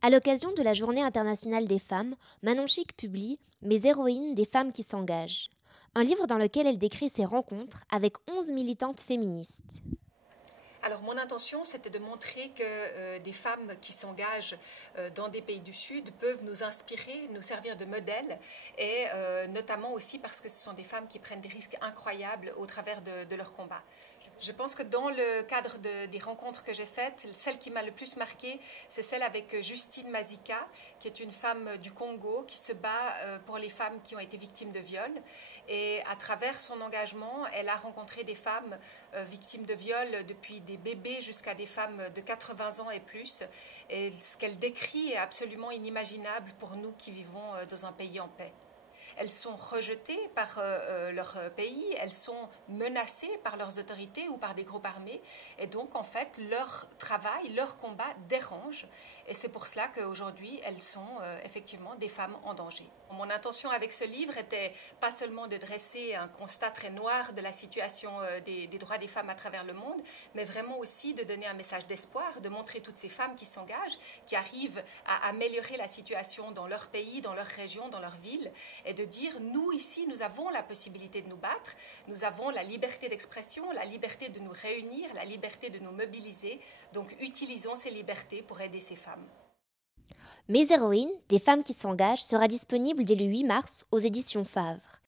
À l'occasion de la Journée internationale des femmes, Manon Chic publie Mes héroïnes des femmes qui s'engagent, un livre dans lequel elle décrit ses rencontres avec 11 militantes féministes. Alors mon intention, c'était de montrer que des femmes qui s'engagent dans des pays du Sud peuvent nous inspirer, nous servir de modèle, et notamment aussi parce que ce sont des femmes qui prennent des risques incroyables au travers de leur combat. Je pense que dans le cadre des rencontres que j'ai faites, celle qui m'a le plus marquée, c'est celle avec Justine Mazika, qui est une femme du Congo qui se bat pour les femmes qui ont été victimes de viol. Et à travers son engagement, elle a rencontré des femmes victimes de viol, depuis des bébés jusqu'à des femmes de 80 ans et plus. Et ce qu'elle décrit est absolument inimaginable pour nous qui vivons dans un pays en paix. Elles sont rejetées par leur pays, elles sont menacées par leurs autorités ou par des groupes armés. Et donc, en fait, leur travail, leur combat dérange. Et c'est pour cela qu'aujourd'hui, elles sont effectivement des femmes en danger. Mon intention avec ce livre était pas seulement de dresser un constat très noir de la situation des droits des femmes à travers le monde, mais vraiment aussi de donner un message d'espoir, de montrer toutes ces femmes qui s'engagent, qui arrivent à améliorer la situation dans leur pays, dans leur région, dans leur ville, et de dire, nous ici, nous avons la possibilité de nous battre, nous avons la liberté d'expression, la liberté de nous réunir, la liberté de nous mobiliser, donc utilisons ces libertés pour aider ces femmes. Mes héroïnes des femmes qui s'engagent sera disponible dès le 8 mars aux éditions Favre.